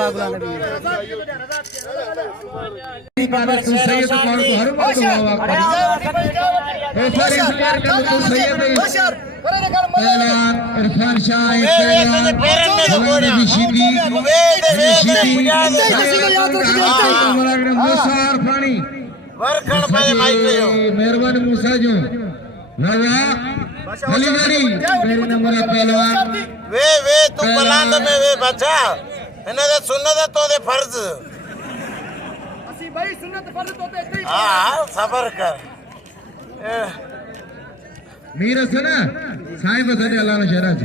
बागुला नबी इरफान शाह मेहरबानी मूसा जो वे तू बलांद में वे बचा इन्हें सुन्नत तो दे फर्ज असि भाई सुन्नत फर्ज तो दे हां सबर कर मीर से ना साईं बसने अल्लाह ने शहराज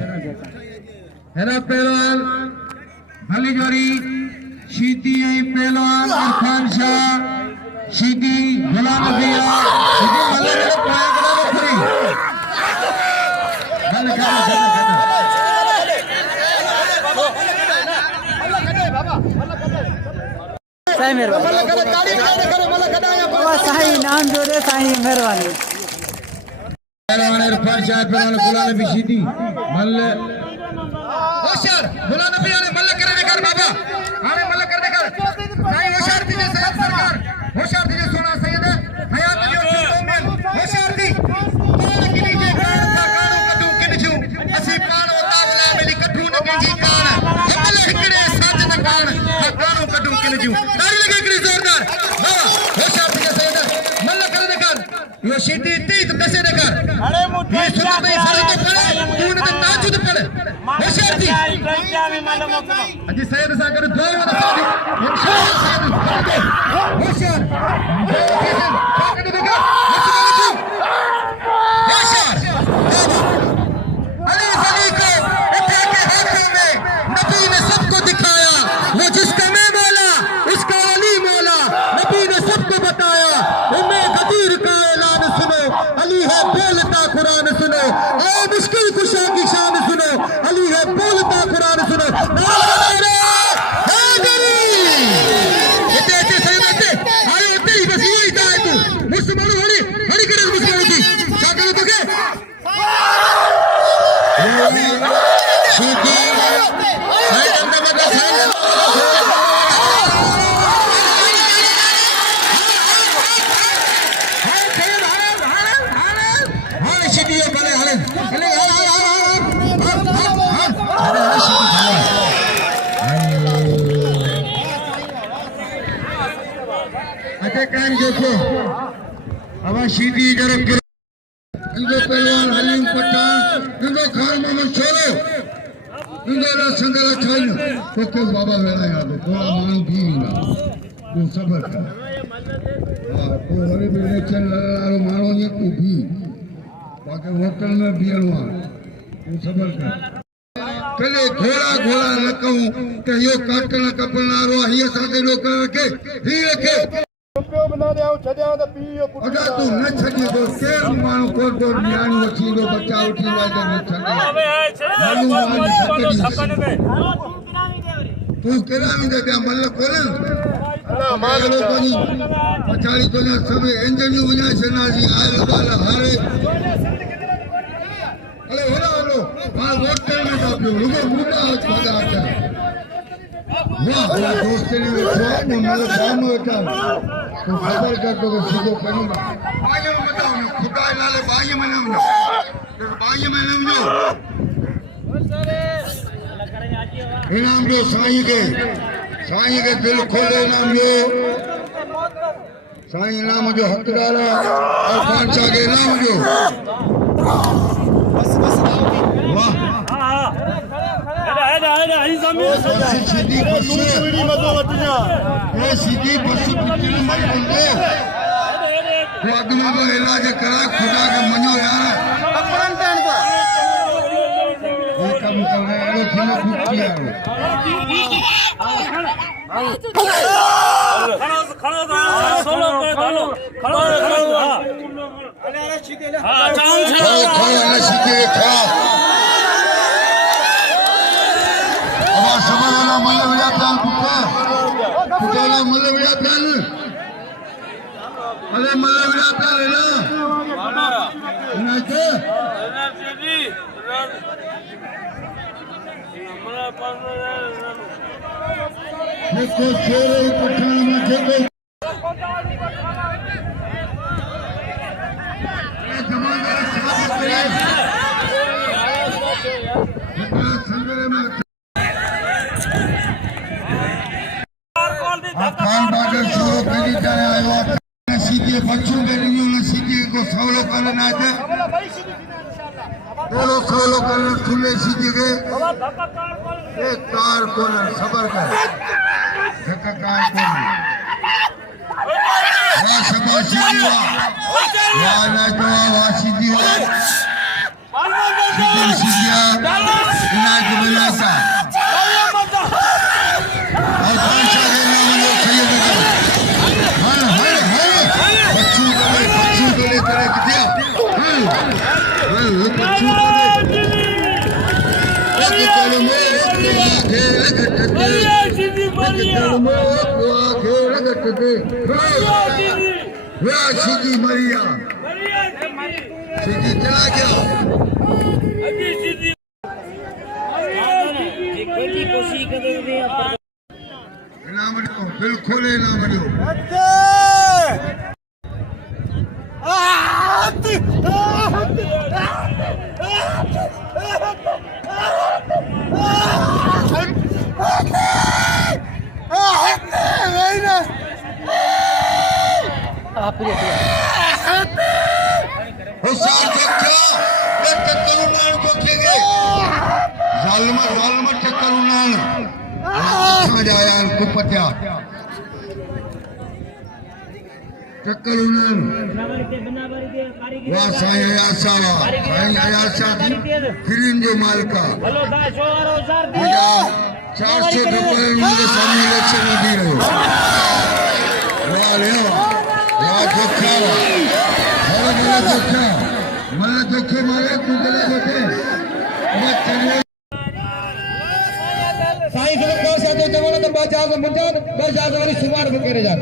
हेरा पहलवान भली जोरी शीती आई पहलवान इरफान शाह शीती गुलाम दिया शीती मल्ले ने पाया करा खरी साईं मेहरबानी साईं नाम जोड़े साईं मेहरबानी पहलवान इरफान शाह पहलवान गुलाम नबी शीती मल्ले होशियार गुलाम नबी ने मल्ले करने कर बाबा आने मल्ले करने कर नहीं होशियार दीजिए सैयद सरकार होशियार दीजिए सोना सैयद हयात जो सुमेल होशियार दी कौन की नीचे कान का कानो कदू किनजू असी कानो तावला मेरी कठू न कंजी कान हमले हिकड़े साथ न कान कानो कदू किनजू ताड़ी लगे हिकड़ी जोरदार हां होशियार दीजिए सैयद मल्ले करने कर यो शीती तीत कैसे न कर अरे मुझे ये सुनत नहीं फर्ज तो पड़े तू ने ताजुद पड़े होशियार दी अजी सैयद सागर दो इंशाअल्लाह होशियार होशियार अली फली को उठा के हाथों में नबी ने सबको दिखाया वो जिसका मैं मौला उसका अली मौला नबी ने सबको बताया उम्मे गदीर का ऐलान सुनो अली है बोलता कुरान सुनो आओ मुश्किल कुशा की शान सुनो अली है बोलता कुरान सुनो देखो अब शीदी जरब इंदो पहलवान हलीम पठान इंदो खान मोहम्मद छोरो इंदो संदला खान तो के बाबा वेला याद थोड़ा मानो भी ना तू सबर कर हां तो हरी भी चल लारो मानो ये तू भी बाकी होटल में बियणवा तू सबर कर कले घोड़ा घोड़ा न कहूं कि यो काटण कपनारो हिय साथे लोक रखे ही रखे बना दे आओ छड्या तो पीओ अगर तू न छड़ी तो केर मानो को तो न्याणी वठी दो बच्चा उठी वाय तो न छड़ी तू केरामी दे क्या मल्ल कोलन अल्लाह मालो कोनी पचाड़ी कोने सब इंजनियो वना सेनाजी आल वाला हारे अरे होलो हां वोट में तो रुको मुदा खादा आता वाह दोस्त ने वो मल्ल काम होता तो खबर कर दो सीधो करूंगा बाय में बताओ ना खुदा नाले बाय में ना तो बाय में ना जो इनाम जो साईं के दिल खोले इनाम जो साईं इनाम जो हकदार और खानसा के इनाम जो वाह सीधी बस ये सीधी बस पिटने मत बंदे वो अगला को इलाज करा खुदा के मनो यार ये काम कर रहे हैं खिला कुटिया खड़ा सोलो पे डालो खड़ा हां चांद खड़ा सीधे खड़ा समाना मल्ल विड़ा प्याल पुट्टा मल्ल विड़ा प्याल अरे मल्ल विड़ा प्याल है ना के हमारा जेको शेर पठान में जेको जमादार साबित करे जेका संगरे में खान बादल शुरू करी जाए आयो सीधे बच्चों के लिए सीधे को सवालों का लेना है दोनों सवालों का खुले सीधे के एक कार कॉर्नर सबर का धक्का कार कॉर्नर वाह सबर सीधी वाह ना तो वाह सीधी सीधी ना जो बना सा और पांच आगे ना बनो सही होगा हर हर हर बच्चों को ले तरह किया हर बच्चों को ले चलो मैं सीधी मरिया सीधी चला गया इनाम दो बिल्कुल इनाम दो होशियार देखो ये टक्कर उन्नान देखेंगे जालिम जालिम टक्कर उन्नान अच्छा जाया इनको पत्या टक्कर उन्नान वाह साईं आयासा साईं आयासा ग्रीन जो मालका 400 रुपए उनके सामने इलेक्शन में दी रहे वाह रे वाह धोखा मला धोखे मारे तू गले बैठे साईं से को साथो जवान तो बाजाज मुंजाद बाजाज वाली सुमार बकेरे जा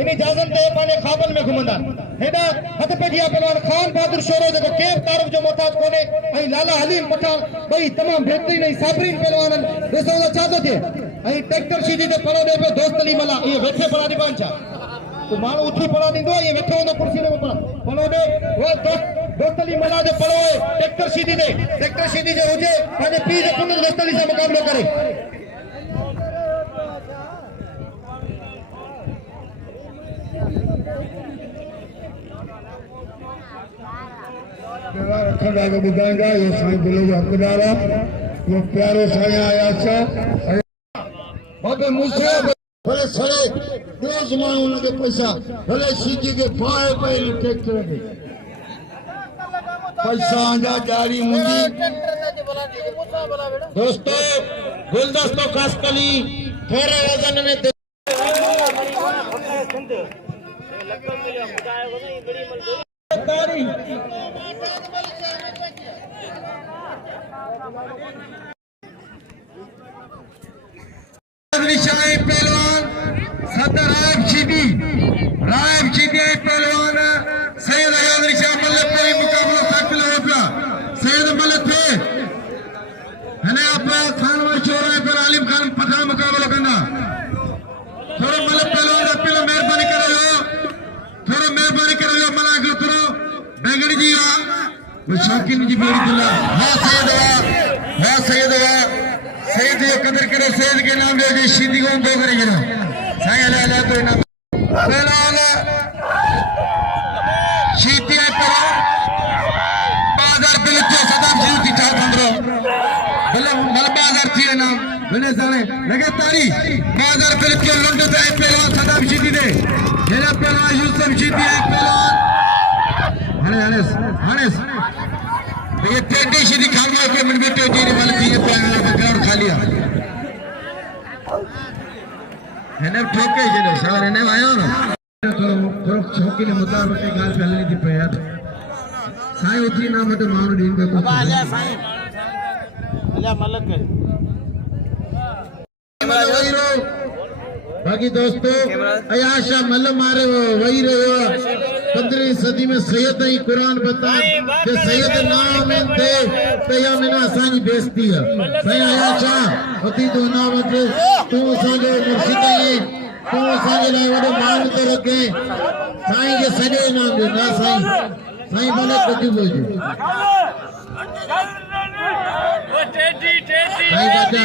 इनी जाजन ते पाने खाबल में घुमंदा हेदा हथ पेटिया पहलवान खान बहादुर शोरो जो केप तारफ जो मोहताज कोने आई लाला हलीम पठान भाई तमाम बेहतरीन आई साबरीन पहलवान देसो दा चाहतो थे आई ट्रैक्टर सीधी ते पड़ो दे पे दोस्त अली मला ये बैठे पड़ा दी पांचा तो मानो उठी पड़ा दींदो ये बैठो होंदो कुर्सी में पड़ो दे वो दोस्त अली मला दे पड़ो ट्रैक्टर सीधी जो हुजे पाने पी जे पुन दोस्त अली से मुकाबलो करे रखंदा को बुधाएगा ये साईं दिलो जो हकदार ये प्यारो साईं आया सा बाबे मुझे भले सड़े रोज मां उनके पैसा भले सीधी के पाए पे ट्रैक्टर में पैसा आंजा जारी मुंडी दोस्तों गुलदस्तों कासकली थोड़े वजन में पहलवान सदर रायब चीदी पहलवान सैयद अयाद शाह मल्ल पर मुकाबला साकिल होगा सैयद मल्ल थे हने आप खान व चोरा पर आलिम खान पठान मुकाबला करना थोड़ा मल्ल पहलवान अपील मेहरबानी करो थोड़ा मेहरबानी करो मना अगलो थोड़ा बैंगड़ी जी वो शौकीन जी बेड़ी दुल्ला हां सैयद सैयद जो कदर करे सैयद के नाम ले जी सीधी को दो करेंगे ना साईं अल्लाह तो नाम पहलवान सीधी है पर बाजार बिलचो सदाम जीती चार पंद्रो भले मल बाजार थी नाम भले साले लगे तारी बाजार बिलचो लंडो ते पहलवान सदाम सीधी दे जेना पहलवान यूसुफ सीधी है पहलवान हनेस ये टेडी सीधी खालिया के मन बेटे जीने वाले थी पहलवान ग्राउंड खालिया है ठोके जने सारे ने आयो ना थोड़ा चौकी ने मुताबिक गाल पे हलनी थी पे यार साईं उठी ना मत मानो दिन पे कुछ आजा साईं आजा मलक बाकी दोस्तों अयाशा मल्ल मारे वही रहे 15वीं सदी में सैयद ही कुरान बता कि सैयद नाम थे तया में ना साईं बेइज्जती है साईं आया छा अती तो नाम ते तू असांजो मुर्शिद है तू असांजे लाइ वॾो मान थो रखे साईं खे सॼो इनाम ॾे ना साईं भले कुझु बि हुजे साईं बाजा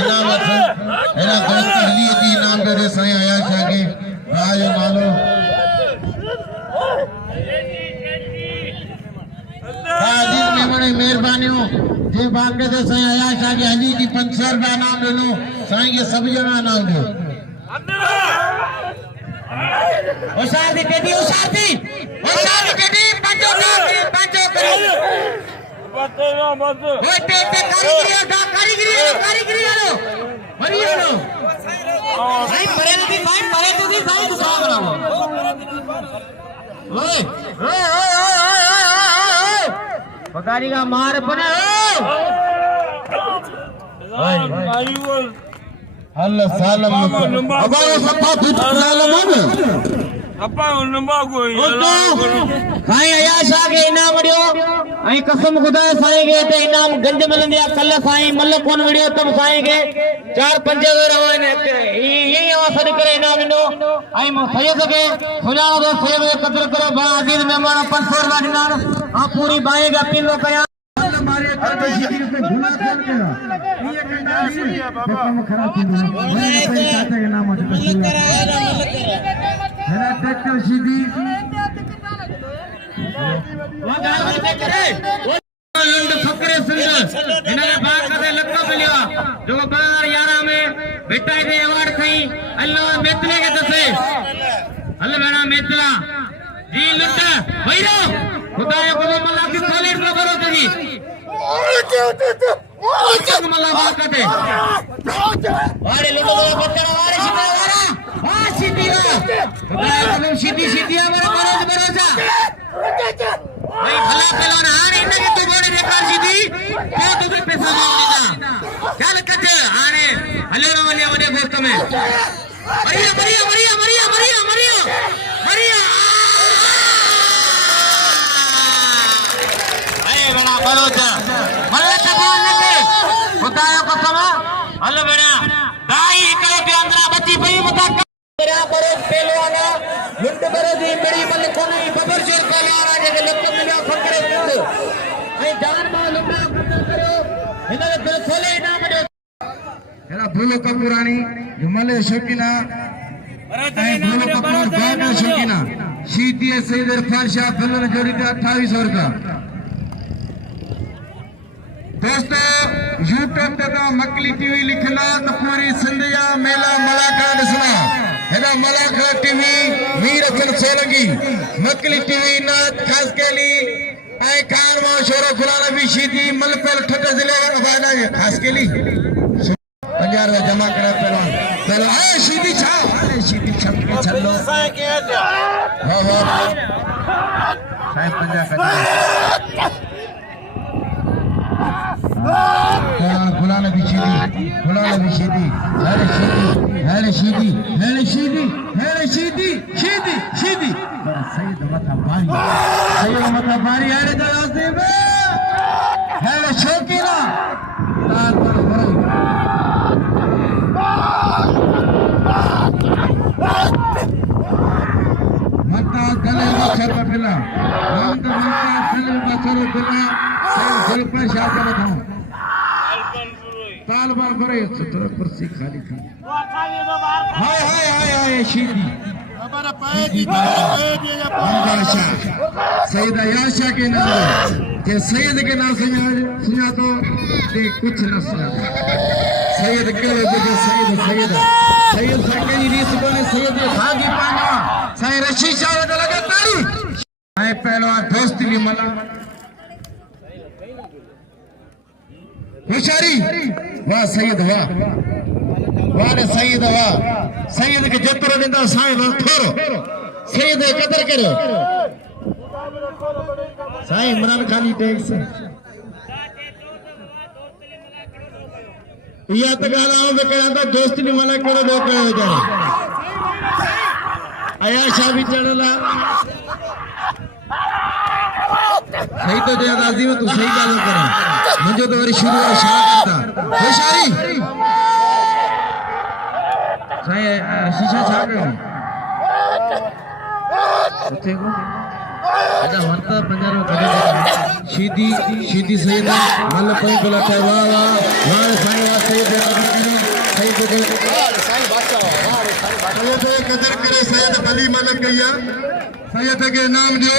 इनाम एना दोस्त हली थी इनाम करे साईं आया छा के जो नालो अजीज मेहमान मेहरबानियों जे बाक़ी ते साईं आया छा के हली की 500 रुपया इनाम ॾिनो साईं खे सभु ॼणा इनाम ॾियो होशियार थी टेडी होशियार थी टेडी पंजो करो ओए टेटे कारीगरी आलो हरी आलो भाई परे तो दी साईं दुआ बनाओ ओए पकारी का मार बने अल्लाह सालम अबारो सफा फिट सालम अप्पा नंबा कोई साईं आया छा के इनाम ॾियो ऐं कसम खुदा साईं खे ते इनाम गंज मिलंदी आहे कल्ह साईं मल कोन विड़ियो तब साईं खे 4-5 रवाने ई सॾ करे इनाम ॾिनो ऐं सैयद खे सुञाणो तो सैयद खे क़दर करो बा अजीज मेहमान 500 रुपया ॾिना ऐं पूरी बाई खे अपील थो कयां हमारे कर्म शिविर पे गुना कर देना ये कंडा खराब थी मैंने चाहते के नाम मेरा ट्रैक्टर सीधी वो गावल पे करे वो लंड फकरे सिंध इन्हें बात करते लक्का मिलिया जो 2011 में बेटा के अवार्ड थई अल्लाह मेतले के दसे अल्लाह मेरा मेतला जी लुट भैरो खुदा को मल्ला की सॉलिड को करो जी मला बाकटे वारे लोगों को बच्चा वारे सीधा वारा हां सीधी सीधी हमारे भरोसा भाई भला पहलवान हां इनके तो बोले बेकार सीधी क्यों तो पैसा मांगेगा चल कटे हां हलेरो वाले वडे गोस्त में मरिया अरे बड़ा भरोसा मल्ला बोलने के खुदायो को समा हलो बेड़ा दाई एकड़े के अंदर बची पई मुता मेरा करो पहलवाना लुंड करे दी बड़ी मल कोनी बबर जोर पहलवाना जे लक मिला फकरे सिंध ए जान मालूम करो इने दिल खोले इनाम दे एरा भूलो कपूरानी जुमले शौकीना भूलो कपूर बागा शौकीना शीती सैयद इरफान शाह फिल्म जोड़ी थे 2800 रुपया दोस्तों यूट्यूब ते तो मकली टीवी लिखला तो पूरी सिंध या मेला मलाखा दिसना हेदा मलाखा टीवी वीर अखिल सोलंगी मकली टीवी नाथ खास केली आई खान वा शोरो खुलाना भी शीदी मलपल ठटे जिले अबादा खास केली 50 रुपया जमा करा पहला ए शीदी छा अरे शीदी छप के चलो साईं के जा हां साईं 50 का खुलाना भी शीदी सैयद मथा भारी अरे दरवाजे में है शौकीना तार पर मता गले बखर पिला मंद मता गले बखर पिला सैयद जुल्फा शाह का था तालबान करे सत्र कुर्सी खाली थी हाय शीदी हमारा पाए दी पाए सैयद याशा के नाम के सैयद के नाम सुना तो ते कुछ न सुना सैयद के सैयद सके रीस बोले सैयद खागी पाना सैयद रशीद शाह तो लगा ताली है पहलवान दोस्ती भी मला होशियारी वाह सैयद वाह सैयद के जेतरो दिंदा साईं थोरो सैयद कदर करो साईं इमरान खानी टैक्स या तो गालाओ पे करा तो दोस्त ने मला करो दो कयो जाने आया शाह भी चढ़ला सही तो जे आज़ादी में तू सही गाल कर मुझे तो वरी शुरू इशारा करता होशियारी सही शीशा छा कयो उते को अदा वरता पंजारो कदे सीधी सीधी सही ना मल कोई गलत है वाह वाह वाह साईं वाह सही सही तो साईं बादशाह वाह साईं बादशाह कदर करे सैयद अली मलक गया सैयद के नाम जो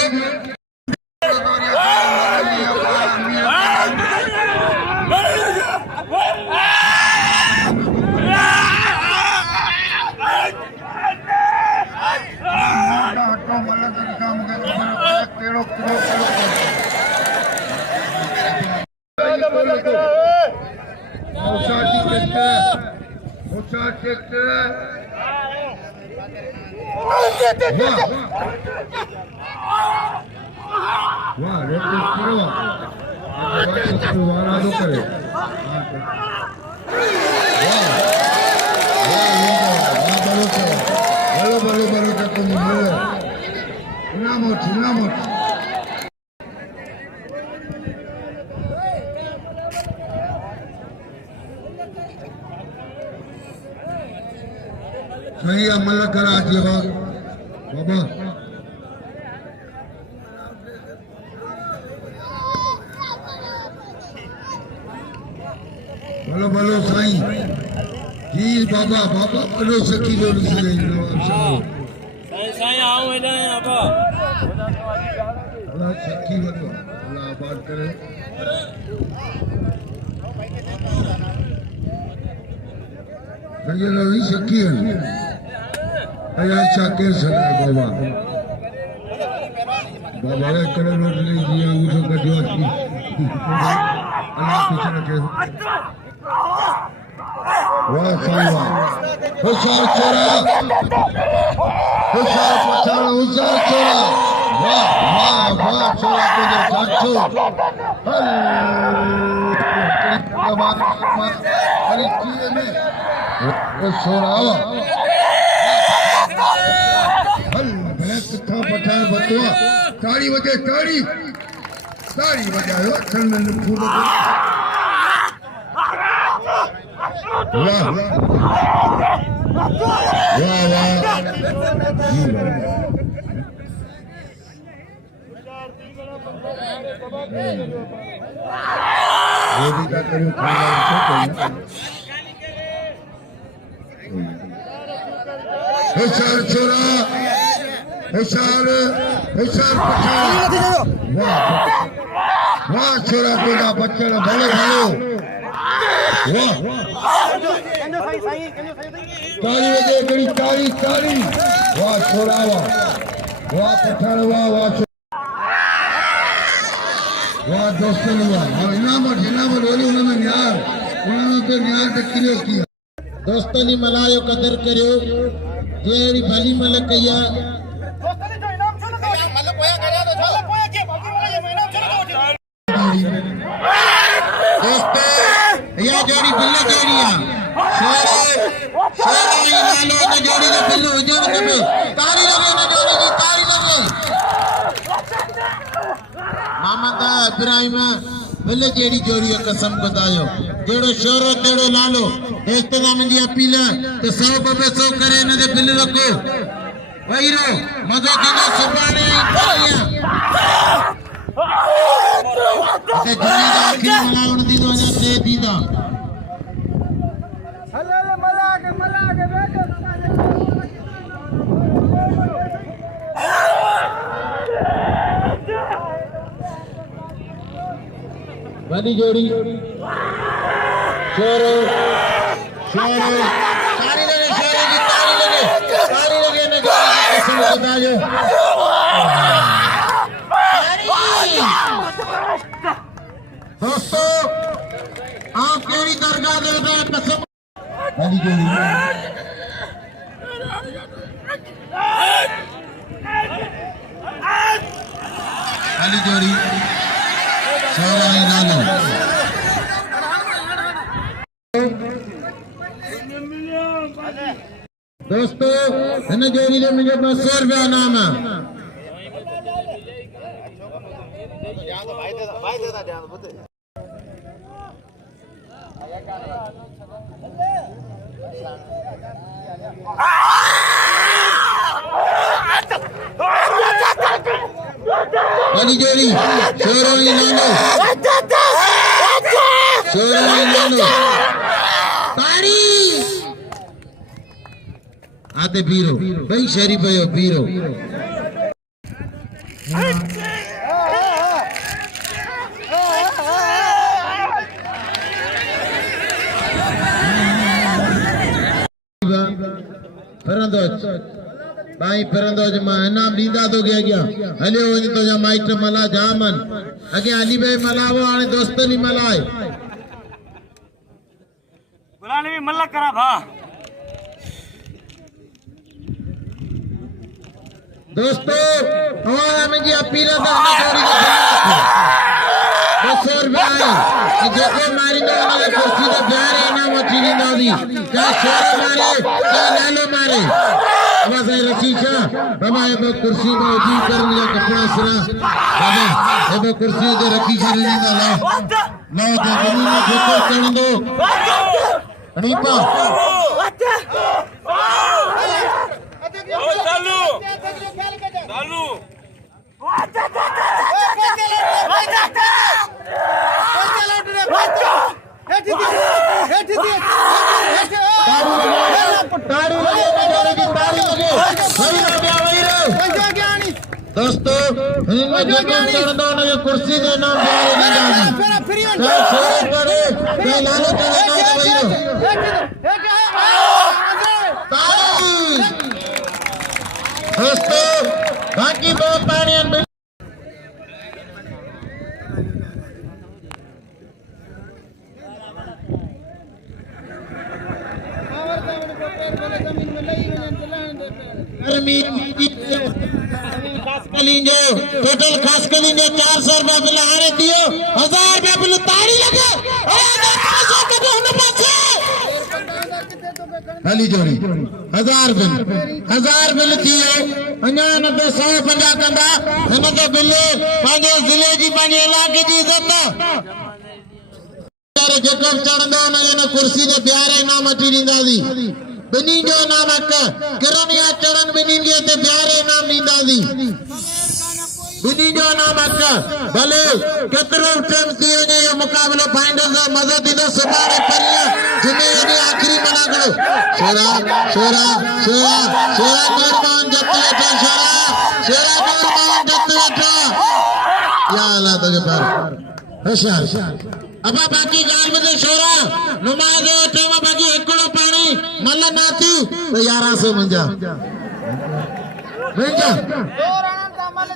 नहीं अमल करा बाबा बोलो बोलो साईं जी बाबा बाबा बोलो सखी बोलो साईं आओ इधर बाबा अल्लाह सखी बोलो अल्लाह आबाद करे भैया लोग सखी है अया चाके सना बाबा बाबा ने कड़े लोट ले दिया उठो कटियो की अल्लाह कुछ रखे वाह साईं वाह होशियार छोरा होशियार पछाड़ होशियार छोरा वाह वाह वाह छोरा को दे साचो अरे की में वो छोरा पठान बतवा ताड़ी वजे ताड़ी ताड़ी बजायो असल में फूल वाह वाह ये भी का करूं खाना होशियार छोरा होशियार होशियार पठान वाह छोरा कोदा बच्चा भले भालो वाह ताली वजे कड़ी ताली ताली वाह छोरा वाह पठान वाह वाह दोस्तों वाह इनाम बोली उन्होंने न्यार तक क्लियर किया दोस्तों ने मलायो कदर करो जेरी भली मलक कया दोस्तों या जोड़ी बिल्लो जोड़िया शेरे लालो ने जोड़ी के बिल्लो जोड़ के तारी लगे ने जोड़ी की तारी लगे मामा इब्राहिम बिल्लो जेड़ी जोड़ी कसम बतायो जेड़ो शोरो तेड़ो लालो दोस्तों ना मुझे अपील तो 100 पे 100 करे न दे बिल रखो वही रो मजा के सुबाने ते दुनिया का आखिरी मलाउन दी दो ने दे दीदा हले मला के बेटे बनी जोड़ी शोरो शोरो तारी लगे शोरो की तारी लगे न जोड़ी कसम बतायो दोस्तों आप केड़ी दरगाह दे दे कसम बनी जोड़ी बनी जोड़ी शोरो ही नानो दोस्तों इन जोड़ी ने मुझे 200 रुपया नाम है भाई देता जान बुते वाली जोड़ी शोरवाली लानो ताड़ी आते पीरो भाई शरीफ है पीरो फरंदोज भाई फरंदोज मां इनाम ॾींदा तो गया हलियो वञ तो जा माइट मला जामन अगे अली भाई मलावो हाणे दोस्तनी मलाए बुलाने भी मल्ला करा भा दोस्तों हमारा में जी अपील था जोड़ी के 200 रुपया है कि जेको मारी दो उन्हें कुर्सी तो प्यार इनाम अची ॾींदा दी चाहे शोर मारे चाहे लालो मारे बस ये रशीशा बाबा ये कुर्सी में उठी कर लिया कपड़ा सिरा बाबा ये कुर्सी ते रखी छॾ ॾींदा ला लो तो बनी में जेको करण दो रीपा चालू चालू दोस्तों कुर्सी दे नाम दोस्तों बाकी दो पानी टोटल खास कलींजो 400 रुपया बिल हाणे दियो 1000 रुपया बिल ताड़ी लगे हली जोड़ी 1000 बिल दियो अञा न तो 150 कंदा हिन तो बिल पंहिंजे ज़िले जी पंहिंजे इलाके जी इज़त जेको चढ़ंदो हुनखे कुर्सी ते प्यारे इनाम अची ॾींदासीं बिन्हीं जो इनाम किरन या चढ़न बिन्हीं जे ते प्यारे इनाम ॾींदासीं बिन्हीं जो इनाम भले केतिरो टाइम थी वञे इहो मुक़ाबिलो फाइनल जो मज़ो थींदो सुभाणे परीहं जुमे ॾींहुं आख़िरी मना करो शोरा शोरा शोरा शोरा कुर्बान जत्ती वेठो शोरा कुर्बान जत्ती वेठो या अल्लाह तुझे पर होशियार अबा बाकी गाल में शोरा नमाज टेवा बाकी एकड़ो पानी मल नाती तो 1100 मंजा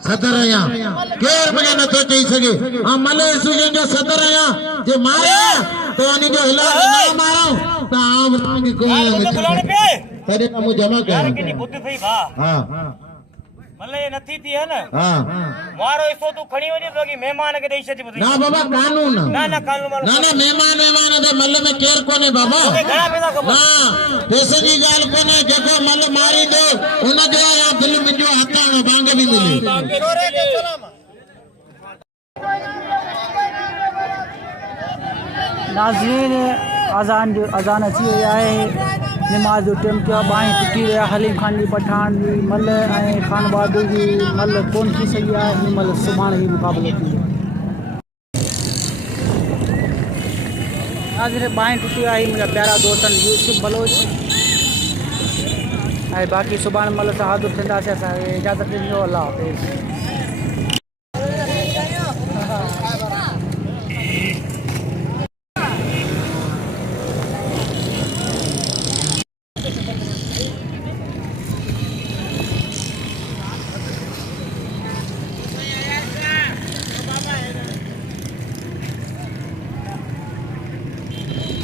सदर आया केर बगे न तो चई सके हां मले सुजन जो सदर आया जे मारे तो अनि जो हिला ना मारो तो आम नांग को तेरे का मु जमा कर किनी बुद्ध सही भा हां मल्ले ये नथी थी है ना हां मारो इसो तू खणी वनी तो कि मेहमान के देई छती बुधी ना बाबा कानून ना कानून ना मेहमान दे मल में केर कोने बाबा घणा पैसा कमा हां पैसे जी गाल कोने जको मल मारी दो उन जो या बिल मिजो हथा बांग भी मिले नाज़रीन अजान अची वई आहे नमाज जो टाइम थियो आहे बाहीं टुटी रहिया हलीम ख़ान जी पठान जी मल ऐं खान बहादुर जी मल कोन थी सघी आहे हिन महिल सुभाणे ई मुक़ाबिलो थींदो नाज़रीन बाहीं टुटी आहे मुंहिंजा प्यारा दोस्तनि यूसुफ बलोच ऐं बाक़ी सुभाणे महिल सां हाज़िर थींदासीं असांखे इजाज़त ॾिजो अल्लाह हाफ़िज़।